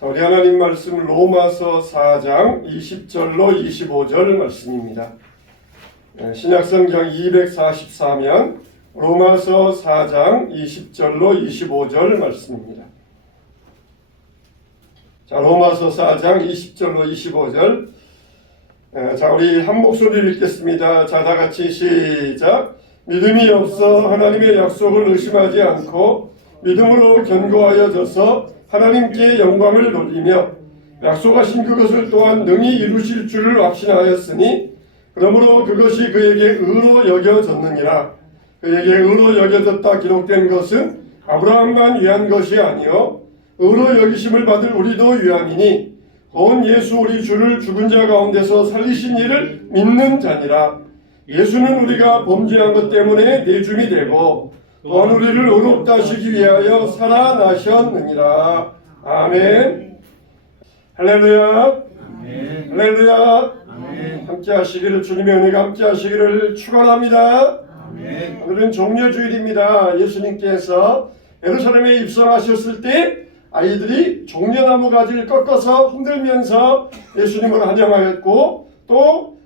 자, 우리 하나님 말씀 로마서 4장 20절로 25절 말씀입니다. 신약성경 244면 로마서 4장 20절로 25절 말씀입니다. 자, 로마서 4장 20절로 25절. 자, 우리 한 목소리를 읽겠습니다. 자, 다 같이 시작. 믿음이 없어 하나님의 약속을 의심하지 않고 믿음으로 견고하여져서 하나님께 영광을 돌리며 약속하신 그것을 또한 능히 이루실 줄을 확신하였으니 그러므로 그것이 그에게 의로 여겨졌느니라. 그에게 의로 여겨졌다 기록된 것은 아브라함만 위한 것이 아니요 의로 여기심을 받을 우리도 위함이니 곧 예수 우리 주를 죽은 자 가운데서 살리신 이를 믿는 자니라. 예수는 우리가 범죄한 것 때문에 내줌이 되고 또한 우리를 의롭다 하시기 위하여 살아나셨느니라. 아멘. 할렐루야. 아멘. 할렐루야. 아멘. 함께 하시기를, 주님의 은혜가 함께 하시기를 축원합니다. 아멘. 오늘은 종려주일입니다. 예수님께서 예루살렘에 입성하셨을 때 아이들이 종려나무 가지를 꺾어서 흔들면서 예수님을 환영하였고, 또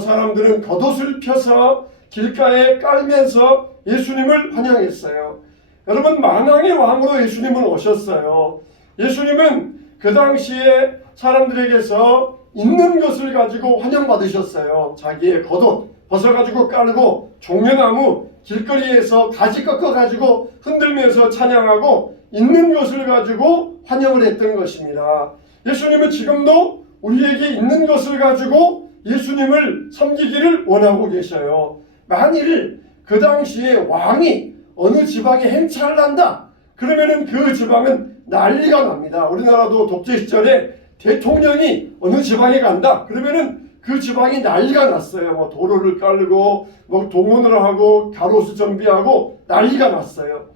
사람들은 겉옷을 펴서 길가에 깔면서 예수님을 환영했어요. 여러분, 만왕의 왕으로 예수님은 오셨어요. 예수님은 그 당시에 사람들에게서 있는 것을 가지고 환영받으셨어요. 자기의 겉옷 벗어가지고 깔고 종려나무 길거리에서 가지 꺾어가지고 흔들면서 찬양하고 있는 것을 가지고 환영을 했던 것입니다. 예수님은 지금도 우리에게 있는 것을 가지고 예수님을 섬기기를 원하고 계셔요. 만일 그 당시에 왕이 어느 지방에 행차를 한다 그러면은 그 지방은 난리가 납니다. 우리나라도 독재 시절에 대통령이 어느 지방에 간다 그러면은 그 지방이 난리가 났어요. 뭐 도로를 깔고 뭐 동원을 하고 가로수 정비하고 난리가 났어요.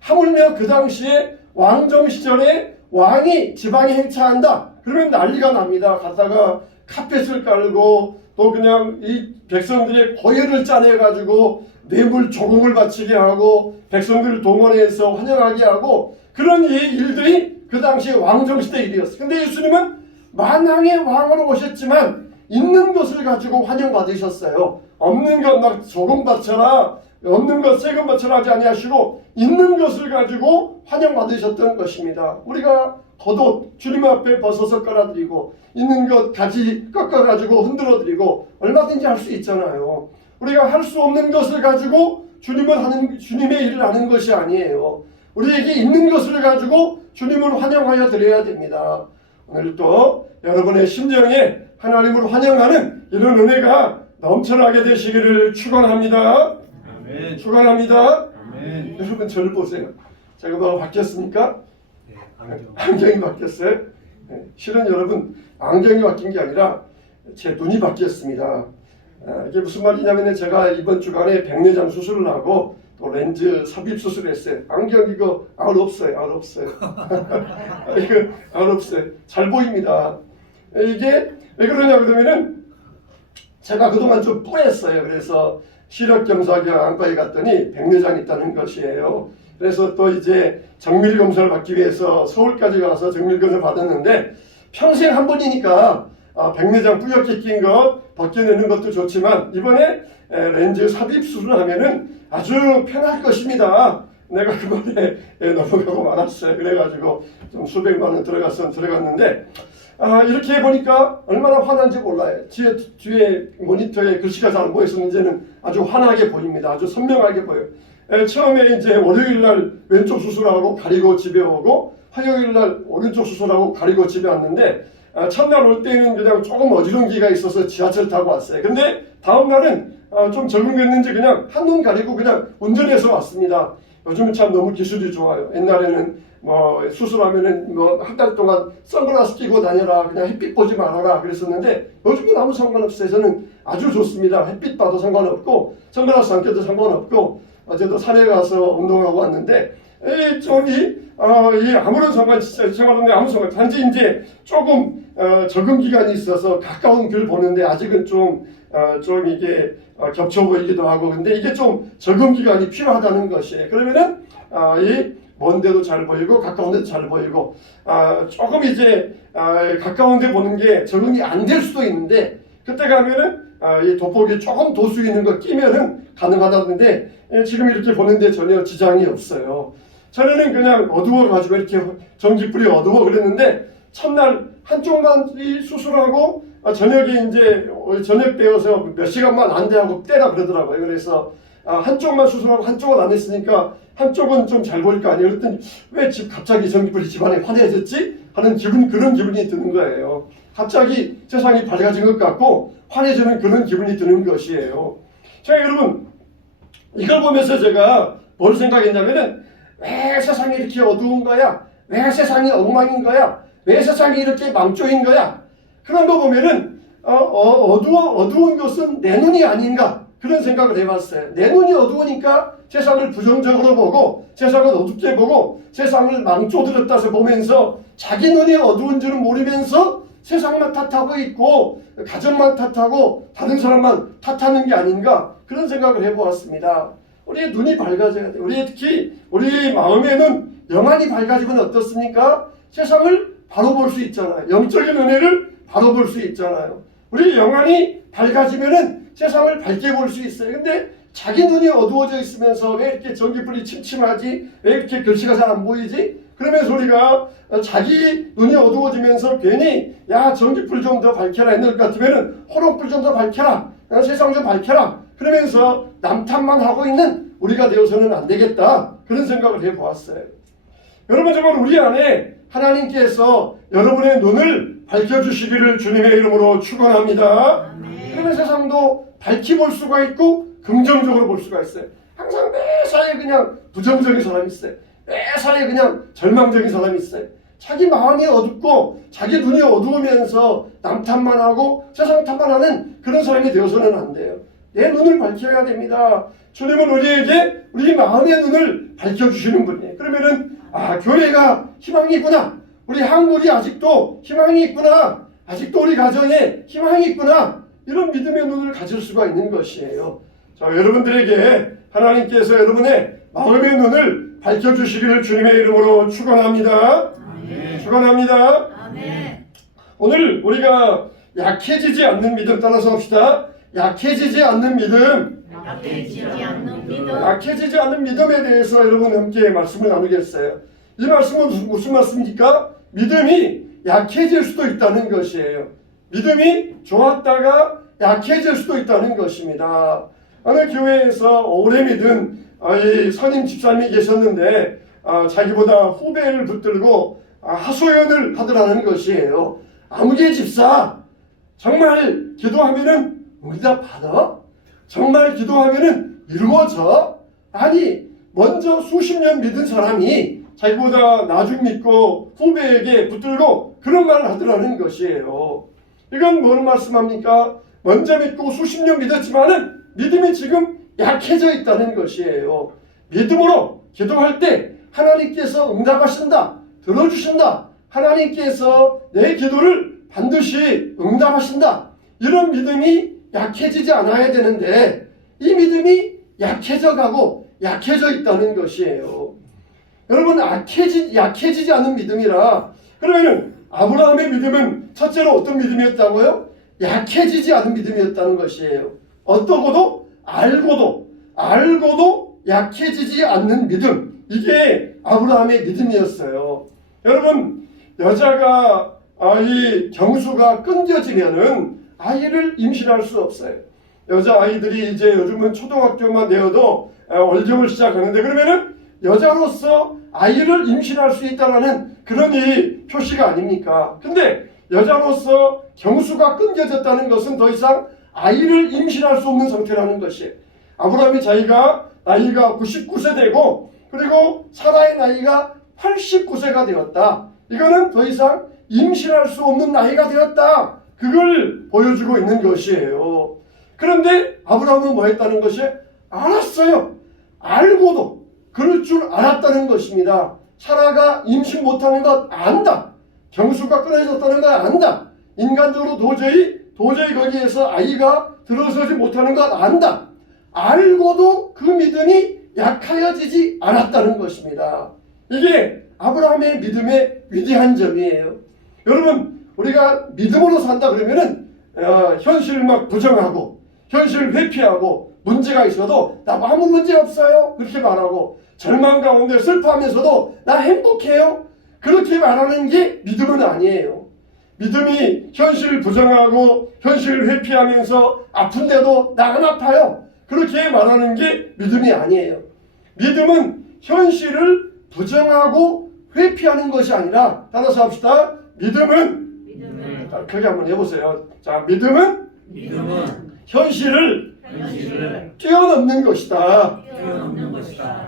하물며 그 당시에 왕정 시절에 왕이 지방에 행차한다 그러면 난리가 납니다. 갔다가 카펫을 깔고 또 그냥 이 백성들의 고열을 짜내가지고 뇌물 조공을 바치게 하고 백성들을 동원해서 환영하게 하고 그런 일들이 그 당시에 왕정시대 일이었어요. 근데 예수님은 만왕의 왕으로 오셨지만 있는 것을 가지고 환영받으셨어요. 없는 것 막 조공 바쳐라, 없는 것 세금 바쳐라 하지 아니하시고 있는 것을 가지고 환영받으셨던 것입니다. 우리가 겉옷 주님 앞에 벗어서 깔아드리고 있는 것 가지 꺾어가지고 흔들어드리고 얼마든지 할 수 있잖아요. 우리가 할 수 없는 것을 가지고 주님의 일을 하는 것이 아니에요. 우리에게 있는 것을 가지고 주님을 환영하여 드려야 됩니다. 오늘도 여러분의 심정에 하나님을 환영하는 이런 은혜가 넘쳐나게 되시기를 축원합니다. 아멘. 축원합니다. 아멘. 여러분 저를 보세요. 제가 뭐가 바뀌었습니까? 네, 안경. 안경이 바뀌었어요. 네, 실은 여러분 안경이 바뀐 게 아니라 제 눈이 바뀌었습니다. 이게 무슨 말이냐면 제가 이번 주간에 백내장 수술을 하고 또 렌즈 삽입 수술을 했어요. 안경 이거 알 없어요. 이거 알 없어요. 잘 보입니다. 이게 왜 그러냐 그러면은 제가 그동안 좀 뿌했어요. 그래서 시력경사경 안과에 갔더니 백내장이 있다는 것이에요. 그래서 또 이제 정밀 검사를 받기 위해서 서울까지 가서 정밀 검사를 받았는데 평생 한 번이니까 백내장 뿌옇게 낀 것 벗겨내는 것도 좋지만 이번에 렌즈 삽입 수술을 하면은 아주 편할 것입니다. 내가 그번에 넘어가고 말았어요. 그래가지고 좀 수백만 원 들어갔는데 이렇게 해보니까 얼마나 환한지 몰라요. 뒤에 모니터에 글씨가 잘 안 보였었는지는 아주 환하게 보입니다. 아주 선명하게 보여요. 처음에 이제 월요일날 왼쪽 수술하고 가리고 집에 오고 화요일날 오른쪽 수술하고 가리고 집에 왔는데 첫날 올 때는 그냥 조금 어지러운기가 있어서 지하철 타고 왔어요. 근데 다음날은 좀 적응됐는지 그냥 한눈 가리고 그냥 운전해서 왔습니다. 요즘은 참 너무 기술이 좋아요. 옛날에는 뭐 수술하면은 뭐 한 달 동안 선글라스 끼고 다녀라, 그냥 햇빛 보지 말아라 그랬었는데 요즘은 아무 상관없어요. 저는 아주 좋습니다. 햇빛 봐도 상관없고 선글라스 안 껴도 상관없고 어제도 산에 가서 운동하고 왔는데 아무런 상관없는데 아무 상관. 단지 이제 조금 적응 기간이 있어서 가까운 길 보는데 아직은 좀 좀 이게 겹쳐 보이기도 하고, 근데 이게 좀 적응 기간이 필요하다는 것이에요. 그러면은 이 먼 데도 잘 보이고 가까운 데도 잘 보이고, 조금 이제 가까운 데 보는 게 적응이 안 될 수도 있는데, 그때 가면은 이 돋보기 조금 도수 있는 거 끼면은 가능하다는데, 지금 이렇게 보는데 전혀 지장이 없어요. 전에는 그냥 어두워가지고 이렇게 전기불이 어두워 그랬는데, 첫날 한쪽만 이 수술하고 저녁에 이제 저녁 때여서 몇 시간만 안 돼 하고 떼라 그러더라고요. 그래서 한쪽만 수술하고 한쪽은 안 했으니까 한쪽은 좀 잘 보일 거 아니에요. 그랬더니 왜 갑자기 전기불이 집안에 환해졌지? 하는 그런 기분이 드는 거예요. 갑자기 세상이 밝아진 것 같고 환해지는 그런 기분이 드는 것이에요. 자, 여러분, 이걸 보면서 제가 뭘 생각했냐면은, 왜 세상이 이렇게 어두운 거야? 왜 세상이 엉망인 거야? 왜 세상이 이렇게 망조인 거야? 그런 거 보면은 어두운 것은 내 눈이 아닌가, 그런 생각을 해봤어요. 내 눈이 어두우니까 세상을 부정적으로 보고 세상을 어둡게 보고 세상을 망조들었다서 보면서 자기 눈이 어두운 줄은 모르면서 세상만 탓하고 있고 가정만 탓하고 다른 사람만 탓하는 게 아닌가, 그런 생각을 해보았습니다. 우리의 눈이 밝아져야 돼요. 특히 우리 마음의 눈, 영안이 밝아지면 어떻습니까? 세상을 바로 볼 수 있잖아요. 영적인 은혜를 바로 볼 수 있잖아요. 우리 영안이 밝아지면은 세상을 밝게 볼 수 있어요. 근데 자기 눈이 어두워져 있으면서 왜 이렇게 전기불이 침침하지? 왜 이렇게 글씨가 잘 안 보이지? 그러면서 우리가 자기 눈이 어두워지면서 괜히 야, 전기불 좀 더 밝혀라 했는 것 같으면은 호롱불 좀 더 밝혀라, 세상 좀 밝혀라, 그러면서 남 탓만 하고 있는 우리가 되어서는 안 되겠다, 그런 생각을 해보았어요. 여러분, 정말 우리 안에 하나님께서 여러분의 눈을 밝혀주시기를 주님의 이름으로 축원합니다. 그러면 세상도 밝히 볼 수가 있고 긍정적으로 볼 수가 있어요. 항상 매사에 그냥 부정적인 사람이 있어요. 매사에 그냥 절망적인 사람이 있어요. 자기 마음이 어둡고 자기 눈이 어두우면서 남 탓만 하고 세상 탓만 하는 그런 사람이 되어서는 안 돼요. 내 눈을 밝혀야 됩니다. 주님은 우리에게 우리 마음의 눈을 밝혀주시는 분이에요. 그러면은 교회가 희망이 있구나, 우리 한국이 아직도 희망이 있구나, 아직도 우리 가정에 희망이 있구나, 이런 믿음의 눈을 가질 수가 있는 것이에요. 자, 여러분들에게 하나님께서 여러분의 마음의 눈을 밝혀주시기를 주님의 이름으로 축원합니다. 축원합니다. 오늘 우리가 약해지지 않는 믿음, 따라서 합시다. 약해지지 않는 믿음. 약해지지 않는 믿음에 대해서 여러분 함께 말씀을 나누겠어요. 이 말씀은 무슨 말씀입니까? 믿음이 약해질 수도 있다는 것이에요. 믿음이 좋았다가 약해질 수도 있다는 것입니다. 어느 교회에서 오래 믿은 이 선임 집사님이 계셨는데 자기보다 후배를 붙들고 하소연을 하더라는 것이에요. 아무개 집사, 정말 기도하면은 응답 받아? 정말 기도하면은 이루어져? 아니, 먼저 수십 년 믿은 사람이 자기보다 나중 믿고 후배에게 붙들고 그런 말을 하더라는 것이에요. 이건 뭘 말씀합니까? 먼저 믿고 수십 년 믿었지만은 믿음이 지금 약해져 있다는 것이에요. 믿음으로 기도할 때 하나님께서 응답하신다, 들어주신다, 하나님께서 내 기도를 반드시 응답하신다, 이런 믿음이 약해지지 않아야 되는데 이 믿음이 약해져 가고 약해져 있다는 것이에요. 여러분, 약해지지 않은 믿음이라, 그러면 아브라함의 믿음은 첫째로 어떤 믿음이었다고요? 약해지지 않은 믿음이었다는 것이에요. 어떠고도 알고도 약해지지 않는 믿음, 이게 아브라함의 믿음이었어요. 여러분, 여자가 이 경수가 끊겨지면은 아이를 임신할 수 없어요. 여자아이들이 이제 요즘은 초등학교만 되어도 월경을 시작하는데, 그러면은 여자로서 아이를 임신할 수 있다는 그런 이 표시가 아닙니까? 근데 여자로서 경수가 끊겨졌다는 것은 더 이상 아이를 임신할 수 없는 상태라는 것이에요. 아브라함이 자기가 나이가 99세 되고 그리고 사라의 나이가 89세가 되었다. 이거는 더 이상 임신할 수 없는 나이가 되었다. 그걸 보여주고 있는 것이에요. 그런데 아브라함은 뭐 했다는 것이? 알았어요. 알고도 그럴 줄 알았다는 것입니다. 사라가 임신 못하는 것 안다. 경수가 끊어졌다는 걸 안다. 인간적으로 도저히 거기에서 아이가 들어서지 못하는 것 안다. 알고도 그 믿음이 약하여지지 않았다는 것입니다. 이게 아브라함의 믿음의 위대한 점이에요. 여러분, 우리가 믿음으로 산다 그러면은 현실을 막 부정하고 현실을 회피하고 문제가 있어도 나 아무 문제 없어요 그렇게 말하고, 절망 가운데 슬퍼하면서도 나 행복해요 그렇게 말하는 게 믿음은 아니에요. 믿음이 현실을 부정하고 현실을 회피하면서 아픈데도 나 안 아파요 그렇게 말하는 게 믿음이 아니에요. 믿음은 현실을 부정하고 회피하는 것이 아니라, 따라서 합시다. 믿음은 크게 한번 해보세요. 자, 믿음은 현실을 뛰어넘는 것이다.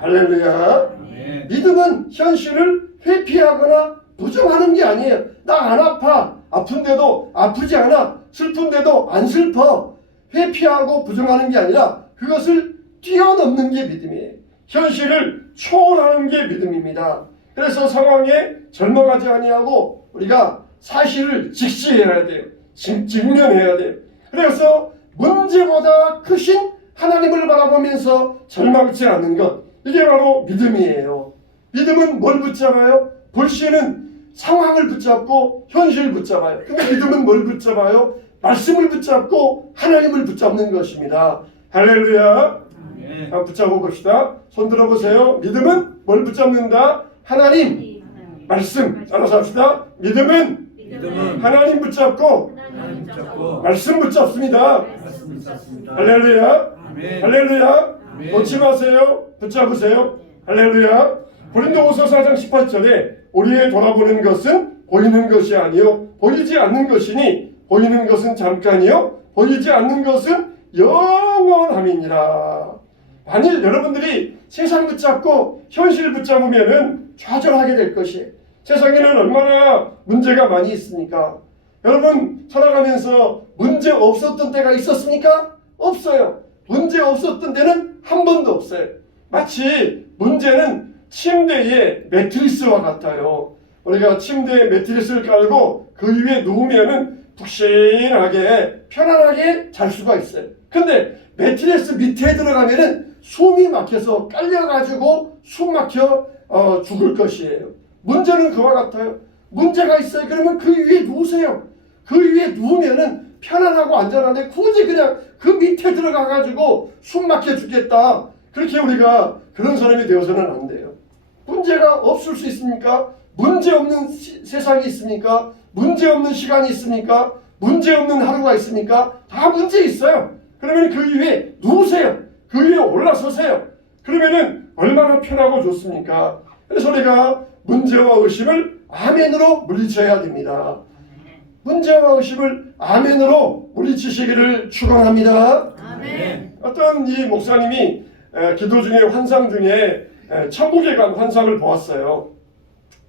할렐루야. 아멘. 믿음은 현실을 회피하거나 부정하는 게 아니에요. 나 안 아파. 아픈데도 아프지 않아. 슬픈데도 안 슬퍼. 회피하고 부정하는 게 아니라 그것을 뛰어넘는 게 믿음이에요. 현실을 초월하는 게 믿음입니다. 그래서 상황에 절망하지 아니하고 우리가 사실을 직시해야 돼요. 직면해야 돼요. 그래서 문제보다 크신 하나님을 바라보면서 절망치 않는 것, 이게 바로 믿음이에요. 믿음은 뭘 붙잡아요? 불신은 상황을 붙잡고 현실을 붙잡아요. 근데 믿음은 뭘 붙잡아요? 말씀을 붙잡고 하나님을 붙잡는 것입니다. 할렐루야. 아멘. 붙잡아 봅시다. 손 들어보세요. 믿음은 뭘 붙잡는다? 하나님, 말씀. 따라서 합시다. 믿음은 하나님 붙잡고 하나님 붙잡고 말씀 붙잡습니다. 말씀 붙잡습니다. 할렐루야. 아멘. 할렐루야. 아멘. 놓지 마세요. 붙잡으세요. 할렐루야. 고린도후서 4장 18절에 우리의 돌아보는 것은 보이는 것이 아니요 보이지 않는 것이니 보이는 것은 잠깐이요 보이지 않는 것은 영원함이니라. 만일 여러분들이 세상 붙잡고 현실 붙잡으면은 좌절하게 될 것이에요. 세상에는 얼마나 문제가 많이 있습니까? 여러분 살아가면서 문제 없었던 때가 있었습니까? 없어요. 문제 없었던 때는 한 번도 없어요. 마치 문제는 침대의 매트리스와 같아요. 우리가 침대에 매트리스를 깔고 그 위에 누우면은 푹신하게 편안하게 잘 수가 있어요. 근데 매트리스 밑에 들어가면은 숨이 막혀서 깔려가지고 숨 막혀 죽을 것이에요. 문제는 그와 같아요. 문제가 있어요. 그러면 그 위에 누우세요. 그 위에 누우면은 편안하고 안전한데 굳이 그냥 그 밑에 들어가가지고 숨 막혀 죽겠다. 그렇게 우리가 그런 사람이 되어서는 안 돼요. 문제가 없을 수 있습니까? 문제 없는 세상이 있습니까? 문제 없는 시간이 있습니까? 문제 없는 하루가 있습니까? 다 문제 있어요. 그러면 그 위에 누우세요. 그 위에 올라서세요. 그러면은 얼마나 편하고 좋습니까? 그래서 우리가 문제와 의심을 아멘으로 물리쳐야 됩니다. 문제와 의심을 아멘으로 물리치시기를 축원합니다. 아멘. 어떤 이 목사님이 기도 중에 환상 중에 천국에 간 환상을 보았어요.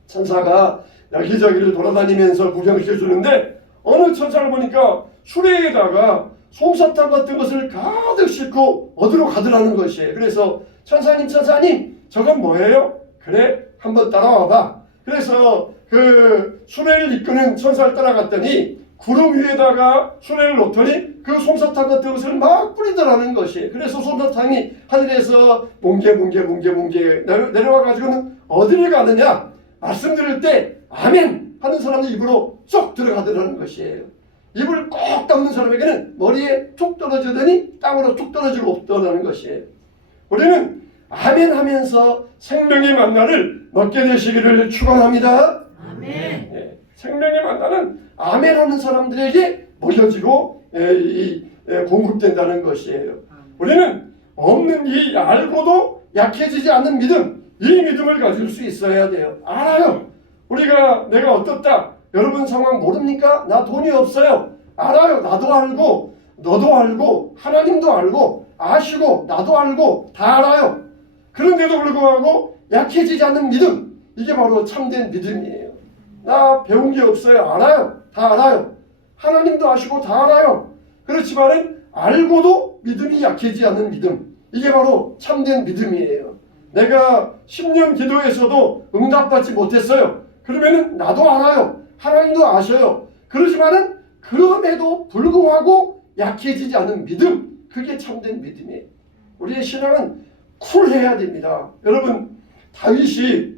천사가 여기저기를 돌아다니면서 구경시켜 주는데 어느 천사를 보니까 수레에다가 솜사탕 같은 것을 가득 싣고 어디로 가더라는 것이에요. 그래서 천사님 저건 뭐예요? 그래 한번 따라와봐. 그래서 그 수레를 이끄는 천사를 따라갔더니 구름 위에다가 수레를 놓더니 그 솜사탕 같은 것을 막 뿌리더라는 것이에요. 그래서 솜사탕이 하늘에서 뭉게 내려와 가지고는 어디를 가느냐? 말씀 들을 때 아멘 하는 사람의 입으로 쏙 들어가더라는 것이에요. 입을 꼭 닫는 사람에게는 머리에 툭 떨어지더니 땅으로 툭 떨어지고 없더라는 것이에요. 우리는 아멘 하면서 생명의 만나를 먹게 되시기를 축원합니다. 아멘. 생명의 만나는 아멘 하는 사람들에게 먹여지고 공급된다는 것이에요. 우리는 없는 이 알고도 약해지지 않는 믿음, 이 믿음을 가질 수 있어야 돼요. 알아요. 내가 어떻다. 여러분 상황 모릅니까? 나 돈이 없어요. 알아요. 나도 알고 너도 알고 하나님도 알고 아시고 나도 알고 다 알아요. 그런데도 불구하고 약해지지 않는 믿음, 이게 바로 참된 믿음이에요. 나 배운 게 없어요. 알아요. 다 알아요. 하나님도 아시고 다 알아요. 그렇지만은 알고도 믿음이 약해지지 않는 믿음, 이게 바로 참된 믿음이에요. 내가 10년 기도해서도 응답받지 못했어요. 그러면은 나도 알아요. 하나님도 아셔요. 그러지만은 그럼에도 불구하고 약해지지 않은 믿음, 그게 참된 믿음이에요. 우리의 신앙은 쿨해야 됩니다. 여러분, 다윗이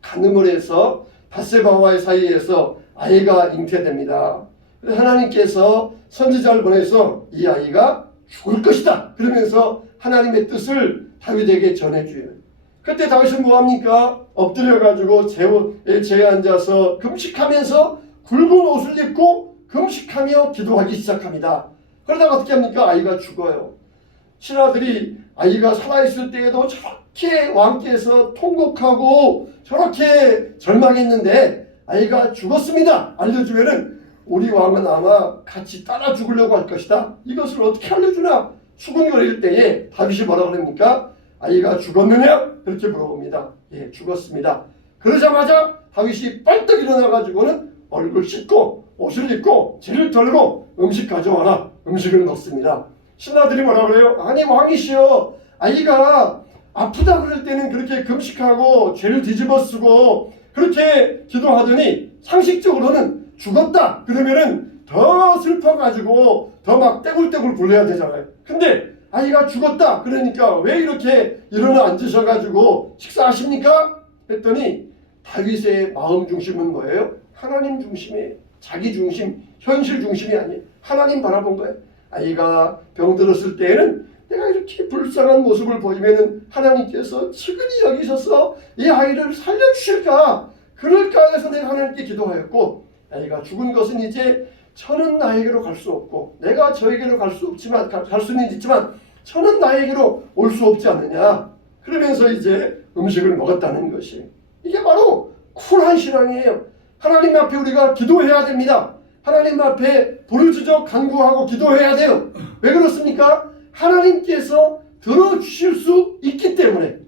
간음을 해서 밧세바와의 사이에서 아이가 잉태됩니다. 하나님께서 선지자를 보내서 이 아이가 죽을 것이다 그러면서 하나님의 뜻을 다윗에게 전해줘요. 그때 다윗은 뭐합니까? 엎드려가지고 제에 앉아서 금식하면서 굵은 옷을 입고 금식하며 기도하기 시작합니다. 그러다가 어떻게 합니까? 아이가 죽어요. 신하들이 아이가 살아있을 때에도 저렇게 왕께서 통곡하고 저렇게 절망했는데 아이가 죽었습니다. 알려주면은 우리 왕은 아마 같이 따라 죽으려고 할 것이다. 이것을 어떻게 알려주나? 수군거릴 때에 다윗이 뭐라고 합니까? 아이가 죽었느냐? 그렇게 물어봅니다. 예, 죽었습니다. 그러자마자 다윗이 빨떡 일어나가지고는 얼굴 씻고 옷을 입고 재를 털고 음식 가져와라. 음식을 넣습니다. 신하들이 뭐라 그래요? 아니 왕이시여, 아이가 아프다 그럴 때는 그렇게 금식하고 죄를 뒤집어 쓰고 그렇게 기도하더니 상식적으로는 죽었다 그러면은 더 슬퍼가지고 더 막 떼굴떼굴 굴려야 되잖아요. 근데 아이가 죽었다 그러니까 왜 이렇게 일어나 앉으셔가지고 식사하십니까? 했더니 다윗의 마음 중심은 뭐예요? 하나님 중심이에요. 자기 중심, 현실 중심이 아니에요. 하나님 바라본 거예요. 아이가 병들었을 때에는 내가 이렇게 불쌍한 모습을 보이면은 하나님께서 측은히 여기셔서 이 아이를 살려주실까? 그럴까 해서 내가 하나님께 기도하였고, 아이가 죽은 것은 이제 저는 나에게로 갈 수 없고 내가 저에게로 갈 수 없지만 갈 수는 있지만 저는 나에게로 올 수 없지 않느냐. 그러면서 이제 음식을 먹었다는 것이, 이게 바로 쿨한 신앙이에요. 하나님 앞에 우리가 기도해야 됩니다. 하나님 앞에 부르짖어 간구하고 기도해야 돼요. 왜 그렇습니까? 하나님께서 들어주실 수 있기 때문에,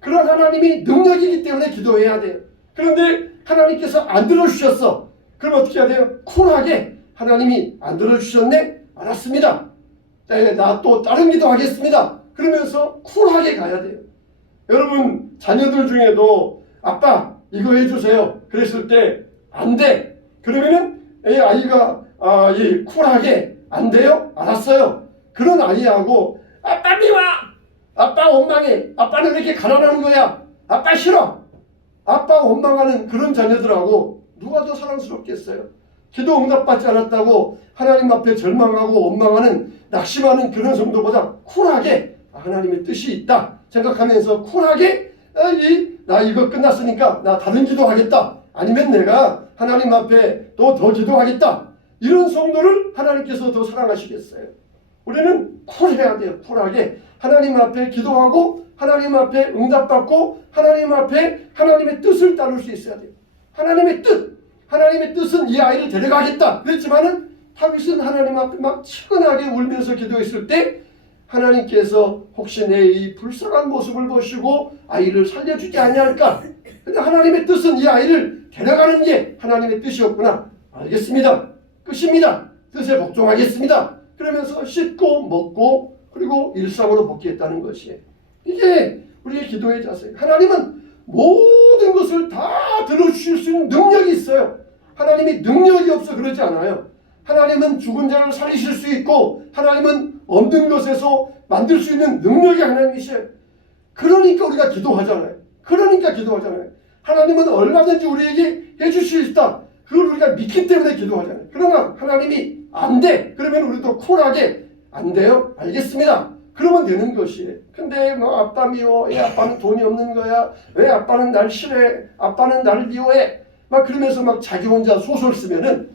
그런 하나님이 능력이기 때문에 기도해야 돼요. 그런데 하나님께서 안 들어주셨어. 그럼 어떻게 해야 돼요? 쿨하게, 하나님이 안 들어주셨네? 알았습니다. 나 또 다른 기도하겠습니다. 그러면서 쿨하게 가야 돼요. 여러분, 자녀들 중에도 아빠 이거 해주세요 그랬을 때 안 돼. 그러면은 아이가 쿨하게 안 돼요? 알았어요. 그런 아이하고 아빠 미워, 아빠 원망해, 아빠는 왜 이렇게 가난한 거야, 아빠 싫어, 아빠 원망하는 그런 자녀들하고 누가 더 사랑스럽겠어요? 기도 응답받지 않았다고 하나님 앞에 절망하고 원망하는, 낙심하는 그런 정도보다 쿨하게 하나님의 뜻이 있다 생각하면서 쿨하게 나 이거 끝났으니까 나 다른 기도하겠다, 아니면 내가 하나님 앞에 또 더 기도하겠다, 이런 성도를 하나님께서 더 사랑하시겠어요? 우리는 쿨해야 돼요. 쿨하게 하나님 앞에 기도하고 하나님 앞에 응답받고 하나님 앞에 하나님의 뜻을 따를 수 있어야 돼요. 하나님의 뜻은 이 아이를 데려가겠다 그랬지만은 다윗은 하나님 앞에 막 치근하게 울면서 기도했을 때 하나님께서 혹시 내 이 불쌍한 모습을 보시고 아이를 살려주지 아니할까? 근데 하나님의 뜻은 이 아이를 데려가는 게 하나님의 뜻이었구나. 알겠습니다. 끝입니다. 뜻에 복종하겠습니다. 그러면서 씻고 먹고 그리고 일상으로 복귀했다는 것이에요. 이게 우리의 기도의 자세. 하나님은 모든 것을 다 들어주실 수 있는 능력이 있어요. 하나님이 능력이 없어 그러지 않아요. 하나님은 죽은 자를 살리실 수 있고 하나님은 없는 것에서 만들 수 있는 능력이 하나님이셔요. 그러니까 우리가 기도하잖아요. 하나님은 얼마든지 우리에게 해주실 수 있다. 그걸 우리가 믿기 때문에 기도하잖아요. 그러나 하나님이 안 돼. 그러면 우리도 쿨하게 안 돼요? 알겠습니다. 그러면 되는 것이에요. 근데 뭐 아빠 미워. 왜 아빠는 돈이 없는 거야? 왜 아빠는 날 싫어해? 아빠는 나를 미워해? 막 그러면서 막 자기 혼자 소설 쓰면은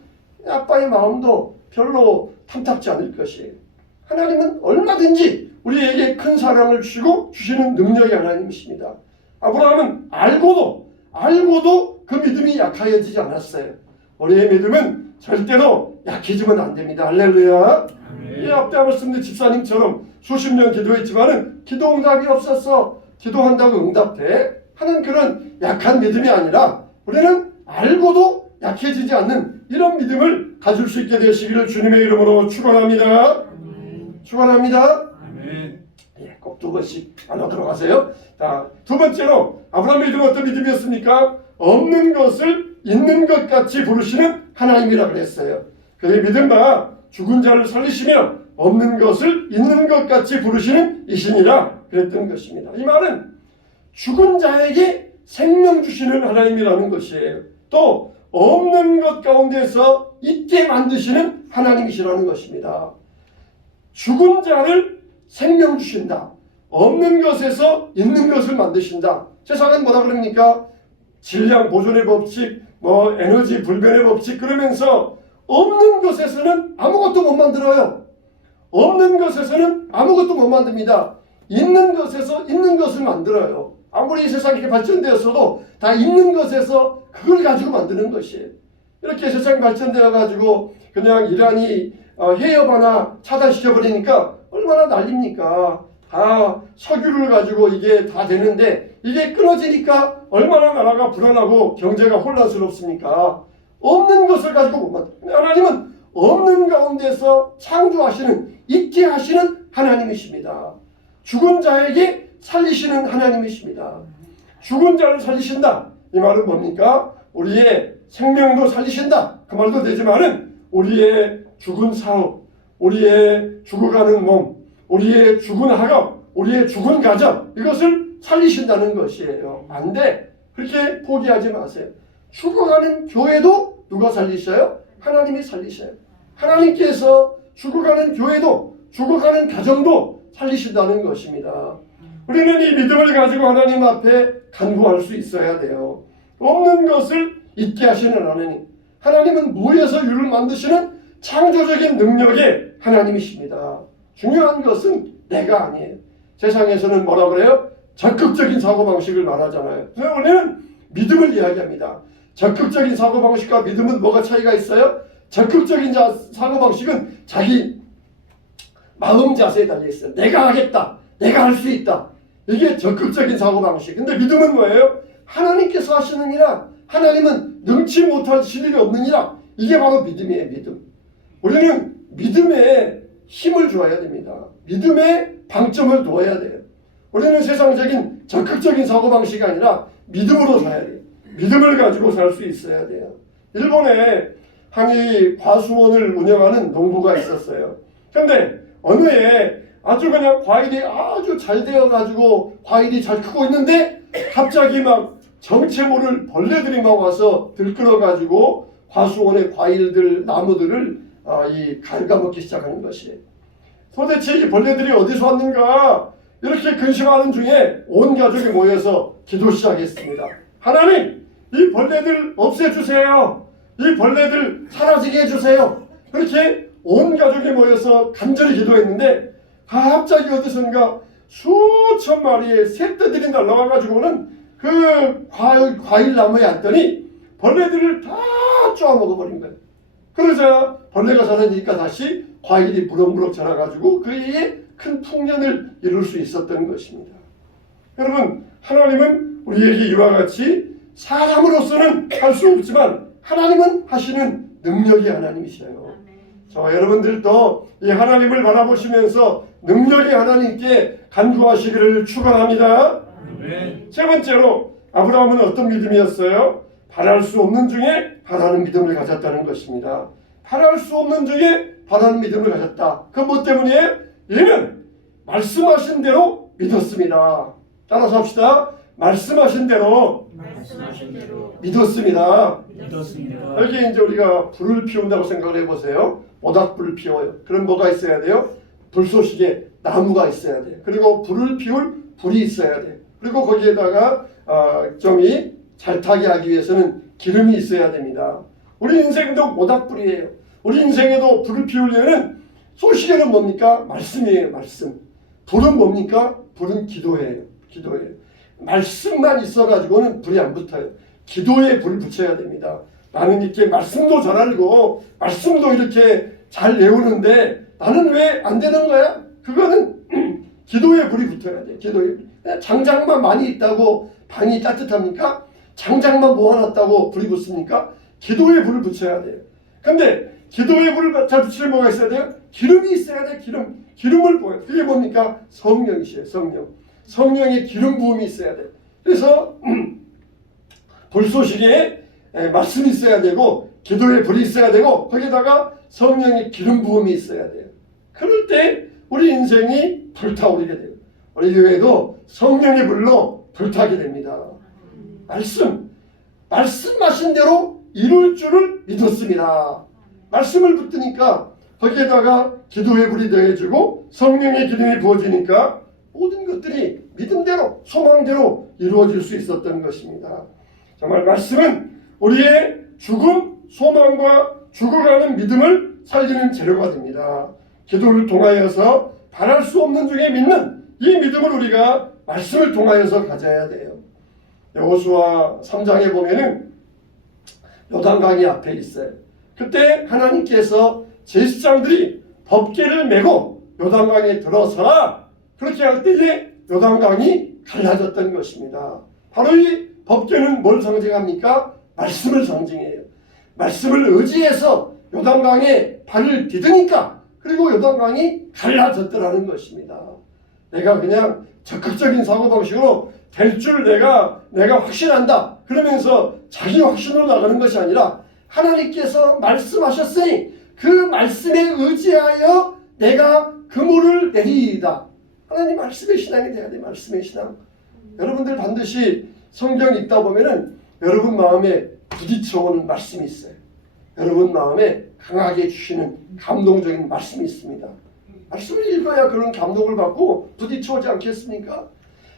아빠의 마음도 별로 탐탁지 않을 것이에요. 하나님은 얼마든지 우리에게 큰 사랑을 주시고 주시는 능력이 하나님이십니다. 아브라함은 알고도 그 믿음이 약해지지 않았어요. 우리의 믿음은 절대로 약해지면 안 됩니다. 할렐루야. 이 앞에 말씀드린 집사님처럼 수십 년 기도했지만은 기도 응답이 없었어. 기도한다고 응답돼 하는 그런 약한 믿음이 아니라 우리는 알고도 약해지지 않는 이런 믿음을 가질 수 있게 되시기를 주님의 이름으로 축원합니다. 축원합니다. 예, 꼭 두 번씩 나눠 가세요. 자, 두 번째로 아브라함의 믿음은 어떤 믿음이었습니까? 없는 것을 있는 것 같이 부르시는 하나님이라 그랬어요. 그의 믿음과 죽은 자를 살리시며 없는 것을 있는 것 같이 부르시는 이시니라 그랬던 것입니다. 이 말은 죽은 자에게 생명 주시는 하나님이라는 것이에요. 또 없는 것 가운데서 있게 만드시는 하나님이시라는 것입니다. 죽은 자를 생명 주신다. 없는 것에서 있는 것을 만드신다. 세상은 뭐라 그럽니까? 질량 보존의 법칙, 에너지 불변의 법칙 그러면서 없는 것에서는 아무것도 못 만들어요. 없는 것에서는 아무것도 못 만듭니다. 있는 것에서 있는 것을 만들어요. 아무리 세상이 발전되었어도 다 있는 것에서 그걸 가지고 만드는 것이에요. 이렇게 세상이 발전되어 가지고 그냥 이란이 해협 하나 차단시켜버리니까 얼마나 난립니까? 다 석유를 가지고 이게 다 되는데 이게 끊어지니까 얼마나 나라가 불안하고 경제가 혼란스럽습니까? 없는 것을 가지고 못 만들어요. 하나님은 없는 가운데서 창조하시는, 있게 하시는 하나님이십니다. 죽은 자에게 살리시는 하나님이십니다. 죽은 자를 살리신다. 이 말은 뭡니까? 우리의 생명도 살리신다. 그 말도 되지만은 우리의 죽은 사업, 우리의 죽어가는 몸, 우리의 죽은 학업, 우리의 죽은 가정 이것을 살리신다는 것이에요. 안 돼. 그렇게 포기하지 마세요. 죽어가는 교회도 누가 살리셔요? 하나님이 살리셔요. 하나님께서 죽어가는 교회도 죽어가는 가정도 살리신다는 것입니다. 우리는 이 믿음을 가지고 하나님 앞에 간구할 수 있어야 돼요. 없는 것을 있게 하시는 하나님. 하나님은 무에서 유를 만드시는 창조적인 능력의 하나님이십니다. 중요한 것은 내가 아니에요. 세상에서는 뭐라 그래요? 적극적인 사고방식을 말하잖아요. 그래서 우리는 믿음을 이야기합니다. 적극적인 사고방식과 믿음은 뭐가 차이가 있어요? 적극적인 사고방식은 자기 마음 자세에 달려있어요. 내가 하겠다. 내가 할 수 있다. 이게 적극적인 사고방식. 근데 믿음은 뭐예요? 하나님께서 하시는 일이라 하나님은 능치 못하실 일이 없는 일이라 이게 바로 믿음이에요. 믿음. 우리는 믿음에 힘을 줘야 됩니다. 믿음에 방점을 둬야 돼요. 우리는 세상적인 적극적인 사고방식이 아니라 믿음으로 살아야 돼요. 믿음을 가지고 살 수 있어야 돼요. 일본에 한 과수원을 운영하는 농부가 있었어요. 근데 어느 해 아주 그냥 과일이 아주 잘 되어가지고 과일이 잘 크고 있는데 갑자기 막 정체 모를 벌레들이 막 와서 들끓어가지고 과수원의 과일들, 나무들을 갉아먹기 시작하는 것이에요. 도대체 이 벌레들이 어디서 왔는가? 이렇게 근심하는 중에 온 가족이 모여서 기도 시작했습니다. 하나님, 이 벌레들 없애주세요. 이 벌레들 사라지게 해주세요. 그렇게 온 가족이 모여서 간절히 기도했는데 갑자기 어디선가 수천 마리의 새떼들이 날아와가지고는 그 과일 나무에 앉더니 벌레들을 다 쪼아먹어버린 거예요. 그러자 벌레가 사라지니까 다시 과일이 무럭무럭 자라가지고 그에 큰 풍년을 이룰 수 있었던 것입니다. 여러분, 하나님은 우리에게 이와 같이 사람으로서는 할 수 없지만 하나님은 하시는 능력의 하나님이셔요. 저와 여러분들도 이 하나님을 바라보시면서 능력의 하나님께 간구하시기를 축원합니다. 세 번째로 아브라함은 어떤 믿음이었어요? 바랄 수 없는 중에 바라는 믿음을 가졌다는 것입니다. 바랄 수 없는 중에 바라는 믿음을 가졌다. 그 뭐 때문이에요? 이는 말씀하신 대로 믿었습니다. 따라서 합시다. 말씀하신 대로 믿었습니다. 여기 이제 우리가 불을 피운다고 생각을 해보세요. 모닥불을 피워요. 그럼 뭐가 있어야 돼요? 불쏘시개 나무가 있어야 돼요. 그리고 불을 피울 불이 있어야 돼요. 그리고 거기에다가 점이 잘 타게 하기 위해서는 기름이 있어야 됩니다. 우리 인생도 모닥불이에요. 우리 인생에도 불을 피우려면 소시계는 뭡니까? 말씀이에요. 말씀. 불은 뭡니까? 불은 기도예요. 기도예요. 말씀만 있어가지고는 불이 안 붙어요. 기도에 불을 붙여야 됩니다. 나는 이렇게 말씀도 잘 알고 말씀도 이렇게 잘 외우는데 나는 왜 안 되는 거야? 그거는 기도에 불이 붙어야 돼. 기도에. 장작만 많이 있다고 방이 따뜻합니까? 장작만 모아놨다고 불이 붙습니까? 기도에 불을 붙여야 돼요. 근데 기도에 불을 잘 붙이는 뭐가 있어야 돼요? 기름이 있어야 돼. 기름을 부어요. 그게 뭡니까? 성령이시에요. 성령. 성령의 기름 부음이 있어야 돼요. 그래서 불쏘시개에 말씀이 있어야 되고 기도의 불이 있어야 되고 거기다가 성령의 기름 부음이 있어야 돼요. 그럴 때 우리 인생이 불타오르게 돼요. 우리 교회도 성령의 불로 불타게 됩니다. 말씀하신 대로 이룰 줄을 믿었습니다. 말씀을 붙드니까 거기에다가 기도의 불이 더해지고 성령의 기름이 부어지니까 모든 것들이 믿음대로 소망대로 이루어질 수 있었던 것입니다. 정말 말씀은 우리의 죽음, 소망과 죽어가는 믿음을 살리는 재료가 됩니다. 기도를 통하여서 바랄 수 없는 중에 믿는 이 믿음을 우리가 말씀을 통하여서 가져야 돼요. 여호수아 3장에 보면은 요단강이 앞에 있어요. 그때 하나님께서 제사장들이 법궤를 메고 요단강에 들어서라 그렇게 할 때에 요단강이 갈라졌던 것입니다. 바로 이 법궤는 뭘 상징합니까? 말씀을 상징해요. 말씀을 의지해서 요단강에 발을 디디니까 그리고 요단강이 갈라졌더라는 것입니다. 내가 그냥 적극적인 사고방식으로 될 줄 내가 확신한다 그러면서 자기 확신으로 나가는 것이 아니라 하나님께서 말씀하셨으니 그 말씀에 의지하여 내가 그물을 내리이다. 하나님 말씀의 신앙이 돼야 돼. 말씀의 신앙. 여러분들 반드시 성경 읽다 보면은 여러분 마음에 부딪혀오는 말씀이 있어요. 여러분 마음에 강하게 주시는 감동적인 말씀이 있습니다. 말씀을 읽어야 그런 감동을 받고 부딪혀오지 않겠습니까?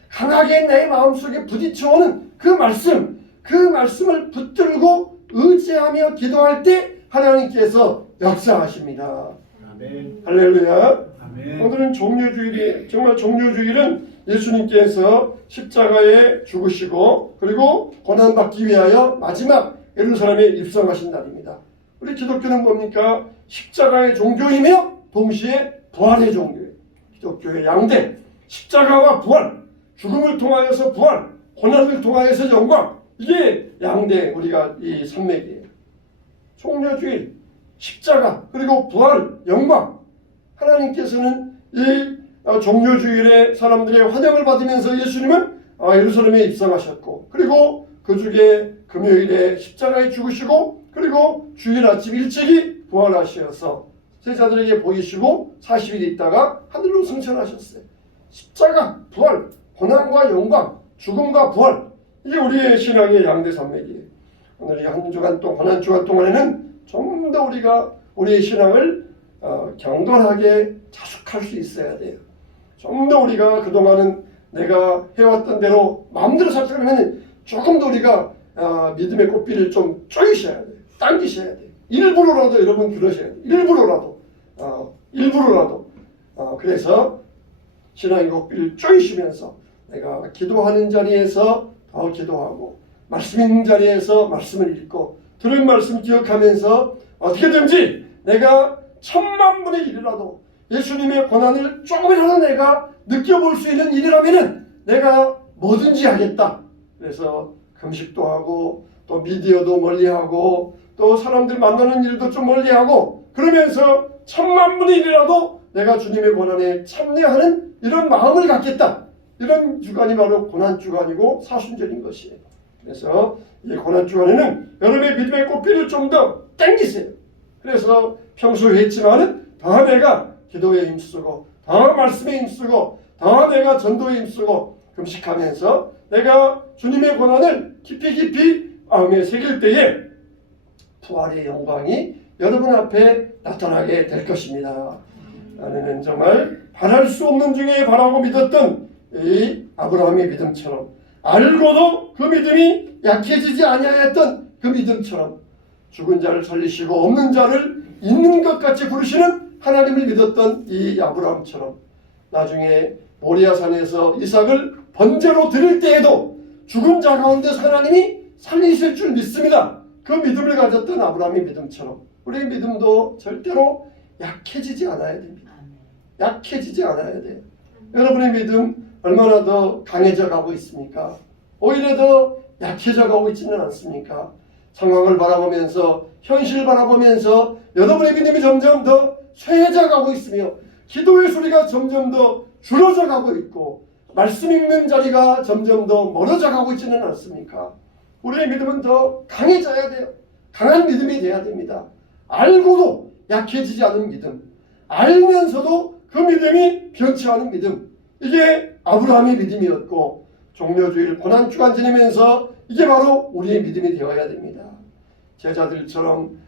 강하게 내 마음속에 부딪혀오는 그 말씀을 붙들고 의지하며 기도할 때 하나님께서 역사하십니다. 아멘. 할렐루야. 아멘. 오늘은 종료주일이 정말 종료주일은 예수님께서 십자가에 죽으시고 그리고 고난받기 위하여 마지막 예루살렘에 입성하신 날입니다. 우리 기독교는 뭡니까? 십자가의 종교이며 동시에 부활의 종교예요. 기독교의 양대 십자가와 부활, 죽음을 통하여서 부활, 고난을 통하여서 영광, 이게 양대 우리가 이 산맥이에요. 종료주일, 십자가, 그리고 부활, 영광. 하나님께서는 이 종료주일에 사람들의 환영을 받으면서 예수님은 예루살렘에 입성하셨고 그리고 그 주에 금요일에 십자가에 죽으시고 그리고 주일 아침 일찍이 부활하셔서 제자들에게 보이시고 40일 있다가 하늘로 승천하셨어요. 십자가, 부활, 고난과 영광, 죽음과 부활, 이게 우리의 신앙의 양대 산맥이에요. 오늘 이 한 주간 동안, 한 주간 동안에는 좀 더 우리가 우리의 신앙을 경건하게 자숙할 수 있어야 돼요. 좀 더 우리가 그동안은 내가 해왔던 대로 마음대로 살펴면 조금 더 우리가 믿음의 꽃비를 좀 쪼이셔야 돼요. 당기셔야 돼요. 일부러라도 여러분 그러셔야 돼요. 일부러라도. 그래서 신앙의 꽃비를 쪼이시면서 내가 기도하는 자리에서 더 기도하고 말씀 있는 자리에서 말씀을 읽고 들은 말씀 기억하면서 어떻게든지 내가 1000만분의 1이라도 예수님의 고난을 조금이라도 내가 느껴볼 수 있는 일이라면은 내가 뭐든지 하겠다. 그래서 금식도 하고 또 미디어도 멀리하고 또 사람들 만나는 일도 좀 멀리하고 그러면서 1000만분의 1이라도 내가 주님의 고난에 참여하는 이런 마음을 갖겠다. 이런 주간이 바로 고난주간이고 사순절인 것이에요. 그래서 이 고난주간에는 여러분의 믿음의 꽃비를 좀 더 땡기세요. 그래서 평소에 했지만은 더 내가 기도에 힘쓰고 더 말씀에 힘쓰고 더 내가 전도에 힘쓰고 금식하면서 내가 주님의 고난을 깊이 마음에 새길 때에 부활의 영광이 여러분 앞에 나타나게 될 것입니다. 나는 정말 바랄 수 없는 중에 바라고 믿었던 이 아브라함의 믿음처럼 알고도 그 믿음이 약해지지 아니하였던 그 믿음처럼 죽은 자를 살리시고 없는 자를 있는 것 같이 부르시는 하나님을 믿었던 이 아브라함처럼 나중에 모리아산에서 이삭을 번제로 드릴 때에도 죽은 자 가운데서 하나님이 살리실 줄 믿습니다. 그 믿음을 가졌던 아브라함의 믿음처럼 우리의 믿음도 절대로 약해지지 않아야 됩니다. 약해지지 않아야 돼요. 여러분의 믿음 얼마나 더 강해져 가고 있습니까? 오히려 더 약해져 가고 있지는 않습니까? 상황을 바라보면서 현실을 바라보면서 여러분의 믿음이 점점 더 쇠해져 가고 있으며 기도의 소리가 점점 더 줄어져 가고 있고 말씀 읽는 자리가 점점 더 멀어져 가고 있지는 않습니까? 우리의 믿음은 더 강해져야 돼요. 강한 믿음이 돼야 됩니다. 알고도 약해지지 않은 믿음, 알면서도 그 믿음이 변치 않은 믿음, 이게 아브라함의 믿음이었고 종려주의를 고난주간 지내면서 이게 바로 우리의 믿음이 되어야 됩니다. 제자들처럼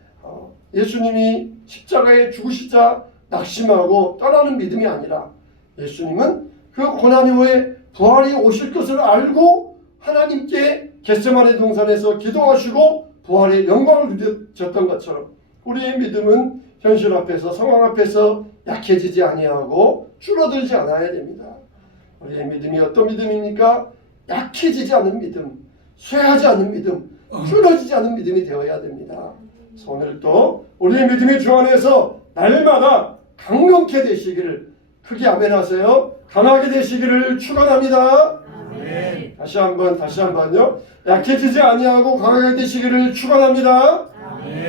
예수님이 십자가에 죽으시자 낙심하고 떠나는 믿음이 아니라 예수님은 그 고난 후에 부활이 오실 것을 알고 하나님께 겟세마네 동산에서 기도하시고 부활의 영광을 누렸던 것처럼 우리의 믿음은 현실 앞에서 상황 앞에서 약해지지 아니하고 줄어들지 않아야 됩니다. 우리의 믿음이 어떤 믿음입니까? 약해지지 않은 믿음, 쇠하지 않은 믿음, 줄어지지 않은 믿음이 되어야 됩니다. 오늘도 우리의 믿음이 주 안에서 날마다 강건케 되시기를, 크게 아멘하세요. 강하게 되시기를 축원합니다. 아멘. 다시 한번요. 약해지지 아니하고 강하게 되시기를 축원합니다. 아멘.